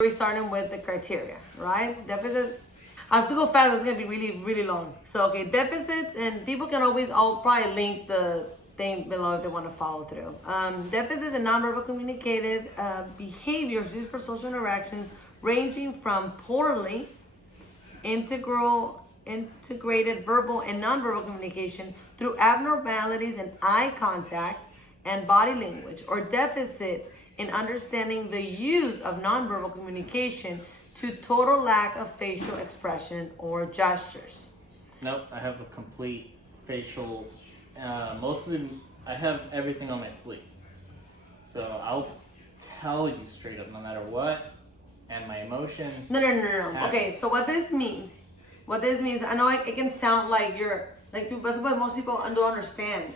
We're starting with the criteria, right? Deficit. I have to go fast. It's gonna be really, really long. So, okay, deficits, and people can always. I'll probably link the thing below if they want to follow through. Deficits and nonverbal communicative behaviors used for social interactions, ranging from poorly integrated verbal and nonverbal communication through abnormalities in eye contact and body language, or deficits in understanding the use of nonverbal communication to total lack of facial expression or gestures. Nope, I have a complete facial, mostly I have everything on my sleeve. So I'll tell you straight up no matter what, and my emotions. No. Okay, so what this means, I know it can sound like you're, like, but most people don't understand.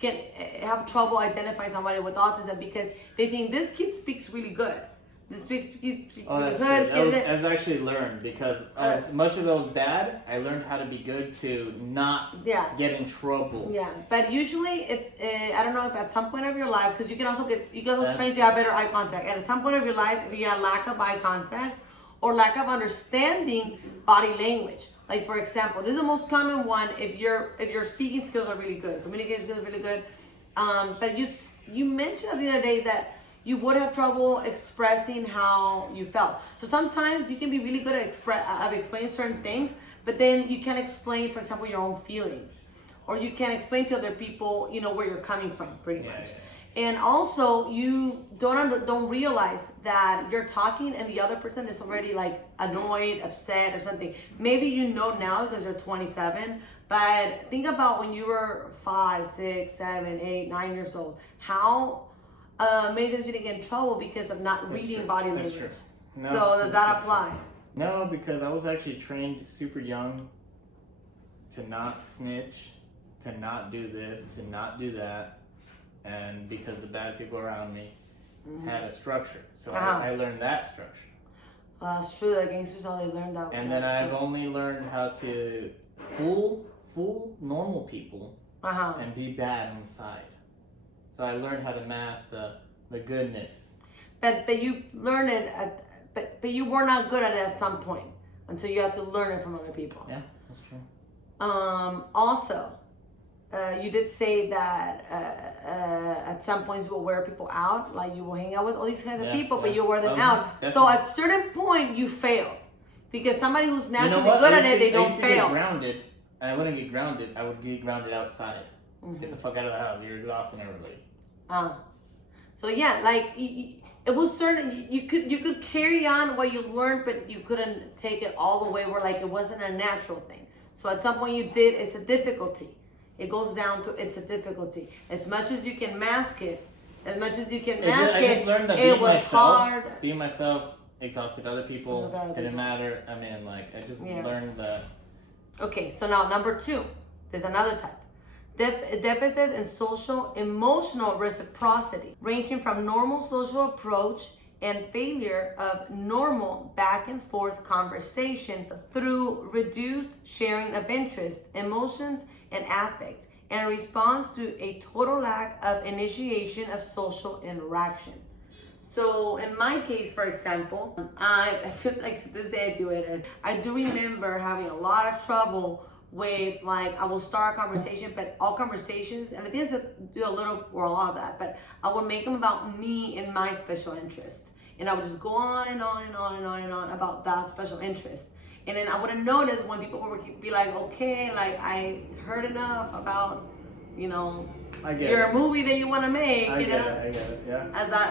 Can have trouble identifying somebody with autism because they think this kid speaks really good. This speaks really good. I've actually learned because as much as I was bad, I learned how to be good to not get in trouble. Yeah, but usually it's I don't know if at some point of your life, because you can also train to have better eye contact. And at some point of your life, if you have lack of eye contact or lack of understanding body language. Like, for example, this is the most common one if your speaking skills are really good, communication skills are really good. But you mentioned the other day that you would have trouble expressing how you felt. So sometimes you can be really good at explaining certain things, but then you can't explain, for example, your own feelings, or you can't explain to other people, where you're coming from, pretty much. Yeah. And also, you don't realize that you're talking and the other person is already like annoyed, upset, or something. Maybe you know now because you're 27, but think about when you were 5, 6, 7, 8, 9 years old. How many times you didn't get in trouble because of not reading body language? That's true. No, so does that apply? No, because I was actually trained super young to not snitch, to not do this, to not do that. And because the bad people around me had a structure. So I learned that structure. It's true, the gangsters only learned that. And then I've only learned how to fool normal people and be bad inside. So I learned how to mask the goodness. But you learned it, but you were not good at it at some point until you had to learn it from other people. Yeah, that's true. Also, you did say that at some points you will wear people out, like you will hang out with all these kinds of people, but you wear them out. Definitely. So at a certain point you failed because somebody who's naturally good at it, they don't fail. Get grounded, and I wouldn't get grounded. I would get grounded outside. Get the fuck out of the house. You're exhausting everybody. So yeah, like it was certain you could carry on what you learned, but you couldn't take it all the way where like it wasn't a natural thing. So at some point you did. It's a difficulty. It goes down to it's a difficulty. As much as you can mask it, I just learned that it was hard. Being myself exhausted other people. Didn't matter. I mean, like I just learned that. Okay, so now number 2, there's another type. Deficits in social emotional reciprocity, ranging from normal social approach and failure of normal back and forth conversation through reduced sharing of interest, emotions, and affect, and response to a total lack of initiation of social interaction. So in my case, for example, I feel like to this day I do it, and I do remember having a lot of trouble with, like, I will start a conversation, but all conversations, and I think I do a lot of that, but I would make them about me and my special interest. And I would just go on and on and on and on and on about that special interest. And then I would have noticed when people would be like, okay, like I heard enough about, your movie that you want to make. I get it, yeah.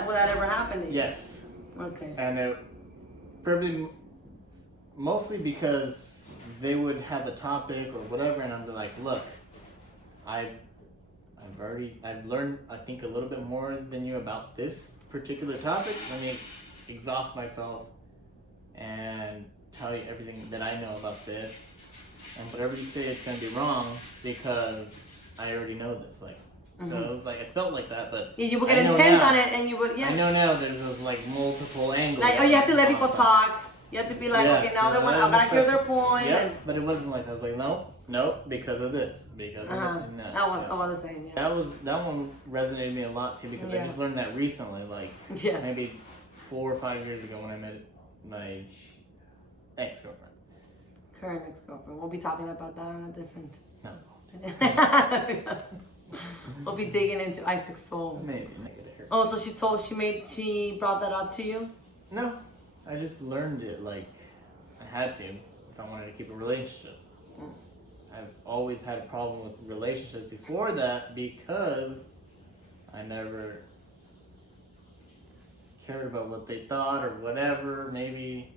Would that ever happen to you? Yes. Okay. And it probably mostly because they would have a topic or whatever, and I'm like, look, I've learned, I think, a little bit more than you about this particular topic. Let me exhaust myself and tell you everything that I know about this, and whatever you say it's gonna be wrong because I already know this. Like, so it was like it felt like that, but you would get intense on it, and you would. I know now there's like multiple angles. Like, you have to let people talk. You have to be like, okay, now I gotta hear their point. Yeah, but it wasn't like that. I was like, no, because of this, because of that. I was the same. Yeah. That one resonated with me a lot too because I just learned that recently, like maybe 4 or 5 years ago when I met my ex-girlfriend. Current ex-girlfriend. We'll be talking about that on a different. No. We'll be digging into Isaac's soul. Maybe. Oh, so she brought that up to you? No, I just learned it like I had to if I wanted to keep a relationship. I've always had a problem with relationships before that because I never cared about what they thought or whatever. Maybe.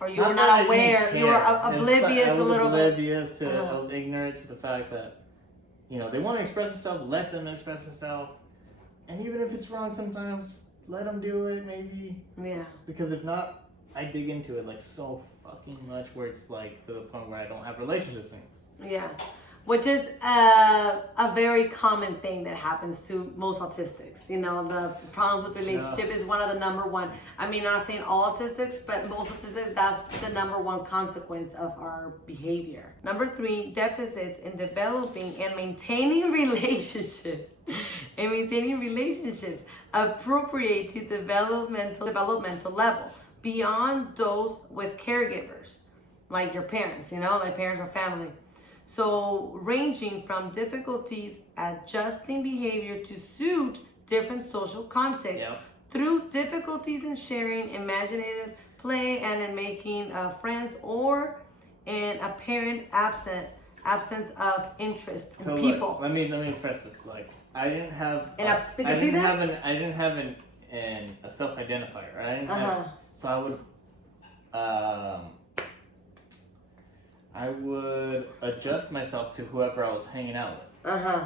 Or you were not aware. You were oblivious a little bit. Oblivious to. I was ignorant to the fact that, they want to express themselves. Let them express themselves. And even if it's wrong, sometimes let them do it. Maybe. Yeah. Because if not, I dig into it like so fucking much where it's like to the point where I don't have relationships anymore. Yeah. Which is a very common thing that happens to most autistics. The problems with relationship is one of the number one. I mean, not saying all autistics, but most autistics, that's the number one consequence of our behavior. Number 3, deficits in developing and maintaining relationships. Appropriate to developmental level beyond those with caregivers, like your parents, like parents or family. So ranging from difficulties adjusting behavior to suit different social contexts through difficulties in sharing imaginative play and in making friends or an apparent absence of interest in people. Look, let me express this. Like I didn't have I didn't have a self-identifier. Right? I didn't have, so I would adjust myself to whoever I was hanging out with.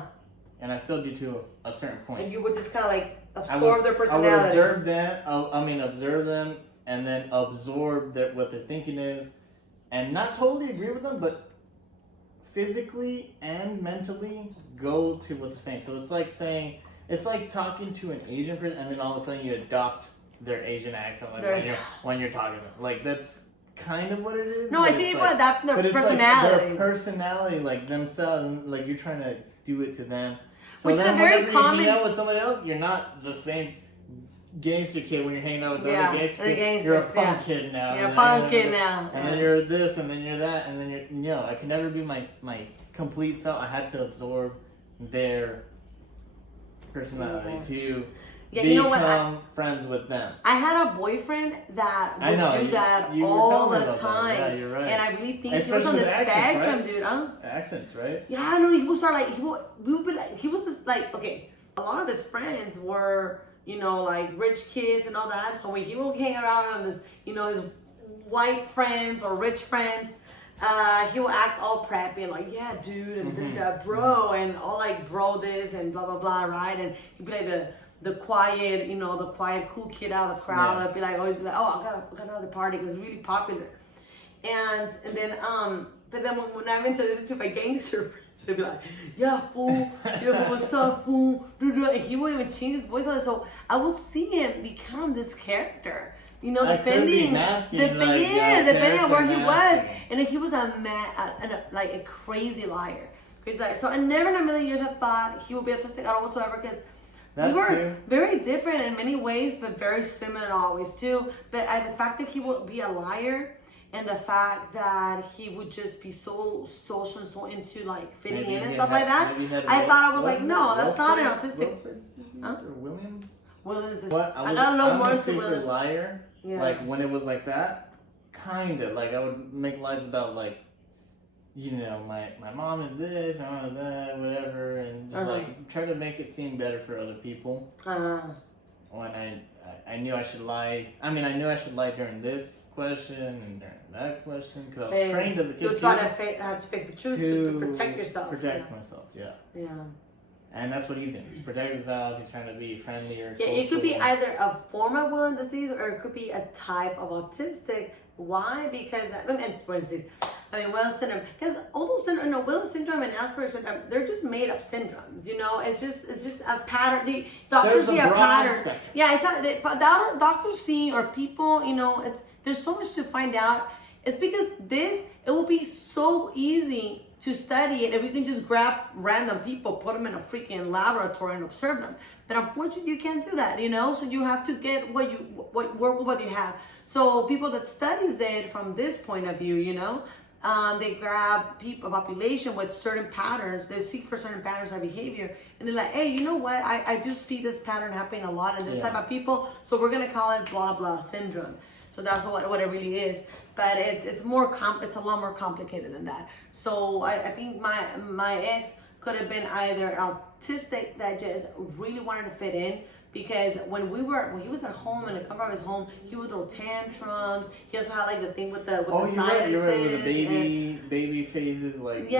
And I still do to a certain point. And you would just kind of like absorb their personality. I would observe them and then absorb what their thinking is and not totally agree with them, but physically and mentally go to what they're saying. So it's like talking to an Asian person and then all of a sudden you adopt their Asian accent when you're talking to them. Like that's kind of what it is. No, I think you adapt their personality. Like their personality, like themselves, like you're trying to do it to them. So which then is very common. You hang out with somebody else, you're not the same gangster kid when you're hanging out with the other gangster kid. You're a fun kid now. You're a fun kid now. And then you're this, and then you're that, and then you're, I can never be my complete self. I had to absorb their personality to become friends with them. I had a boyfriend that would do that all the time. Yeah, you're right. And I really think he was on the spectrum, right? Dude. Accents, right? Yeah, no, he would start like, we would be like, he was just like, okay, a lot of his friends were, like rich kids and all that. So when he would hang around on this, his white friends or rich friends, he would act all preppy and like, yeah, dude, and bro, and all like bro this and blah, blah, blah, right? And he'd be like the quiet, the quiet, cool kid out of the crowd. That'd be like, always be like, oh, I got another party because it's really popular. And then, but then when I'm introduced to my gangster friends, they'd be like, yeah, fool, what's up, fool? And he wouldn't even change his voice on it. So I would see him become this character. Depending on where he was, and then he was like a crazy liar. So I never in a million years I thought he would be autistic at all whatsoever, because we were very different in many ways, but very similar always too. But the fact that he would be a liar, and the fact that he would just be so social and so into like fitting in and stuff like that, I thought I was like, no, that's not an autistic. Williams is. I got a little more into Williams. Liar. Yeah. Like when it was like that, kind of like I would make lies about like, my mom is this, my mom is that, whatever, and just like try to make it seem better for other people. When I knew I should lie. I mean, I knew I should lie during this question and during that question because I was trained as a kid. You'll try to have to fix the truth to protect yourself. Protect myself, yeah. Yeah. And that's what he's doing. He's protecting himself. He's trying to be friendly or social. Yeah, it could be either a form of Williams disease or it could be a type of autistic. Why? Because Williams disease. Williams syndrome. Because Williams syndrome and Asperger's syndrome, they're just made up syndromes. It's just a pattern. The doctors see a pattern. Spectrum. Yeah, it's not. Doctors see or people. There's so much to find out. It's because it will be so easy to study it, and we can just grab random people, put them in a freaking laboratory and observe them. But unfortunately, you can't do that, you know. So you have to get work with what you have. So people that studies it from this point of view, you know, they grab people, population with certain patterns. They seek for certain patterns of behavior, and they're like, hey, you know what? I do see this pattern happening a lot in this type of people. So we're gonna call it blah blah syndrome. So that's what it really is. But it's a lot more complicated than that. So I think my ex could have been either autistic that just really wanted to fit in, because when he was at home, in the comfort of his home, he would throw tantrums. He also had like the thing with the sinuses. You're right, with the baby phases, like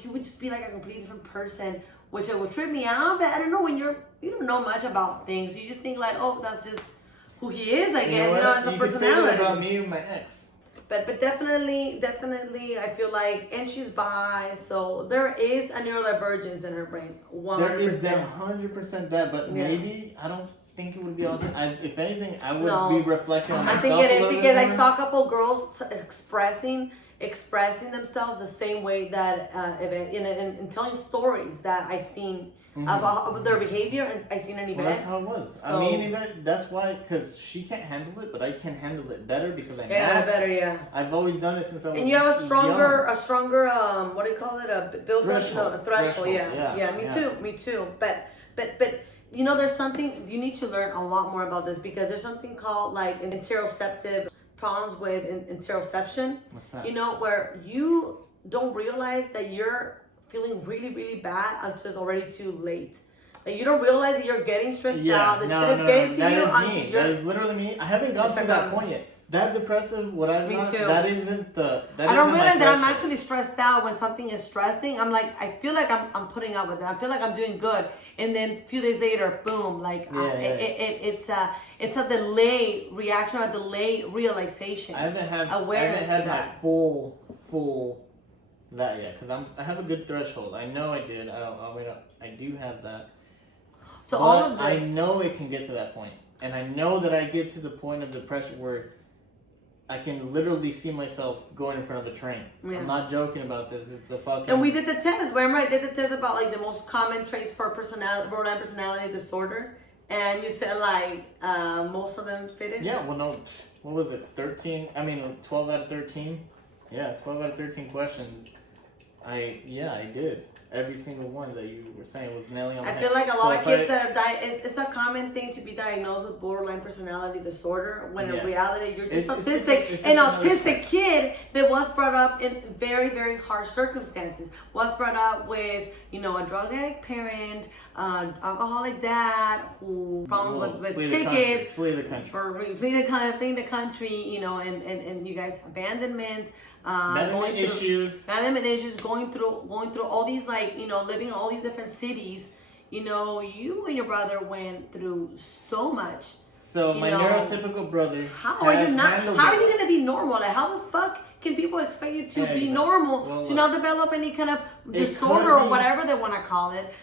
he would just be like a completely different person, which it would trip me out. But I don't know, when you don't know much about things, you just think like, oh, that's just who he is, I guess, you know, as a personality. You could say that about me and my ex. But definitely, I feel like, and she's bi, so there is a neurodivergence in her brain. 100%. There is 100% that, but maybe I don't think it would be autism. If anything, I would be reflecting on myself. I think it is, because I saw a couple girls expressing themselves the same way that in telling stories that I seen. Of their behavior, and I seen an event. Well, that's how it was. So, I mean, that's why, because she can't handle it, but I can handle it better because I know. I've always done it since I was. And you have a stronger, what do you call it? A threshold. Yeah. Me too. But you know, there's something you need to learn a lot more about this, because there's something called like an interoceptive problems with interoception. What's that? You know, where you don't realize that you're feeling really, really bad until it's already too late. Like, you don't realize that you're getting stressed out. The shit is getting to you. That is literally me. I haven't gotten to that point yet. That depressive, what I've got, that isn't the. I don't realize that I'm actually stressed out when something is stressing. I'm like, I feel like I'm putting up with it. I feel like I'm doing good, and then a few days later, boom! Like it's a delayed reaction, a delayed realization. I haven't had my full. That yet, because I have a good threshold. I know I did. I do have that. So all of this, I know it can get to that point, and I know that I get to the point of depression where I can literally see myself going in front of a train. Yeah. I'm not joking about this. It's a fucking. And we did the test. Remember, I did the test about like the most common traits for borderline personality disorder, and you said like most of them fit in. Yeah. Well, no. What was it? 12 out of 13. Yeah, 12 out of 13 questions. I did. Every single one that you were saying was nailing on the head. I feel like a lot of kids that are it's a common thing to be diagnosed with borderline personality disorder, when in reality you're just autistic. An autistic kid that was brought up in very, very harsh circumstances, was brought up with, you know, a drug addict parent, alcoholic dad, who problems with tickets, flee the country, you know, and you guys abandonment. Abandonment issues, going through all these, like, you know, living in all these different cities. You know, you and your brother went through so much. So my neurotypical brother. How are you gonna be normal? Like, how the fuck can people expect you to be normal, to not develop any kind of disorder or whatever they want to call it?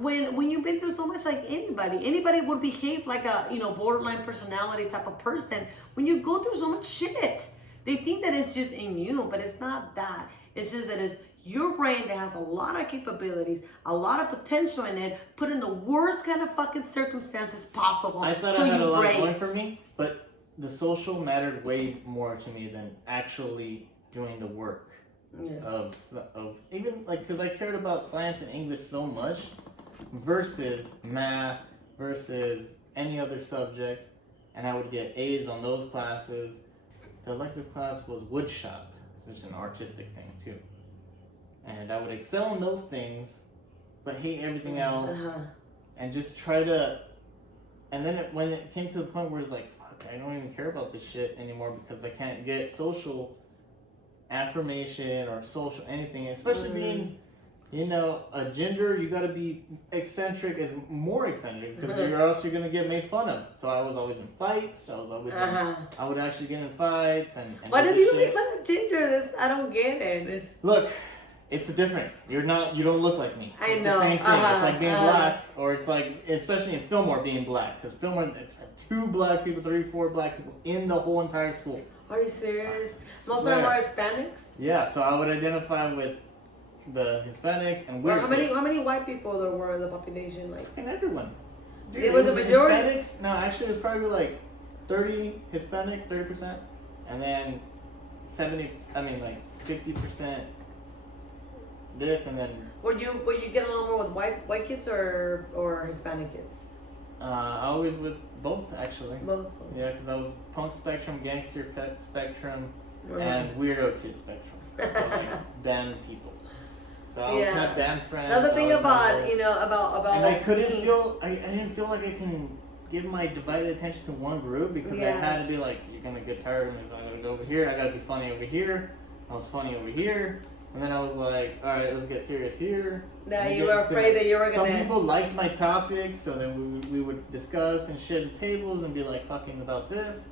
When you've been through so much, like anybody would behave like a, you know, borderline personality type of person. When you go through so much shit, they think that it's just in you, but it's not that. It's just that it's your brain that has a lot of capabilities, a lot of potential in it, put in the worst kind of fucking circumstances possible. I thought I had a lot going for me, but the social mattered way more to me than actually doing the work of even, like, because I cared about science and English so much versus math versus any other subject, and I would get A's on those classes. The elective class was woodshop. It's just an artistic thing too. And I would excel in those things, but hate everything else. And just try to... And then when it came to the point where it's like, fuck, I don't even care about this shit anymore because I can't get social affirmation or social anything. Especially being, you know, a ginger, you gotta be eccentric, is more eccentric, because or else you're gonna get made fun of. So I was always in fights. I was always I would actually get in fights and why do people make fun of ginger? I don't get it. Look, it's different. You don't look like me. It's the same thing. It's like being black, or it's like, especially in Fillmore, being black, because Fillmore, it's 2 black people, 3, 4 black people in the whole entire school. Are you serious? Most of Swear. them are Hispanics. Yeah, so I would identify with the Hispanics and Well, weird how many white people there were in the population? Like, and everyone. Dude, it was a majority. Hispanics. No, actually, it was probably like 30 Hispanic, 30%, and then 70. I mean, like 50% this, and then. Would you get along more with white kids or Hispanic kids? Always with both, actually. Both. Yeah, because I was punk spectrum, gangster pet spectrum, Mm. and weirdo kid spectrum. So like band people. So I always had band friends. That's the thing I always about had- you know about. And I couldn't me. feel. I didn't feel like I can give my divided attention to one group because I had to be like, you're gonna get tired of me, so I gotta go over here. I gotta be funny over here. I was funny over here. And then I was like, all right, let's get serious here. That And you get were afraid that you were Some gonna. people liked my topics, so then we would discuss and shit at tables and be like fucking about this.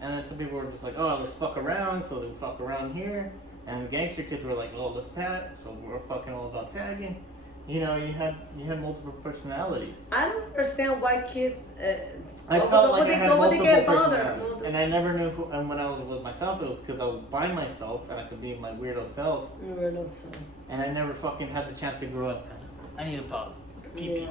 And then some people were just like, oh, let's fuck around, so they would fuck around here. And the gangster kids were like, oh, let's tag, so we're fucking all about tagging. You know, you had multiple personalities. I don't understand why kids. I felt like I had multiple get personalities, bothered. and I never knew who. And when I was with myself, it was because I was by myself, and I could be my weirdo self. Weirdo self. And I never fucking had the chance to grow up. I need a pause. Pee-pee. Yeah.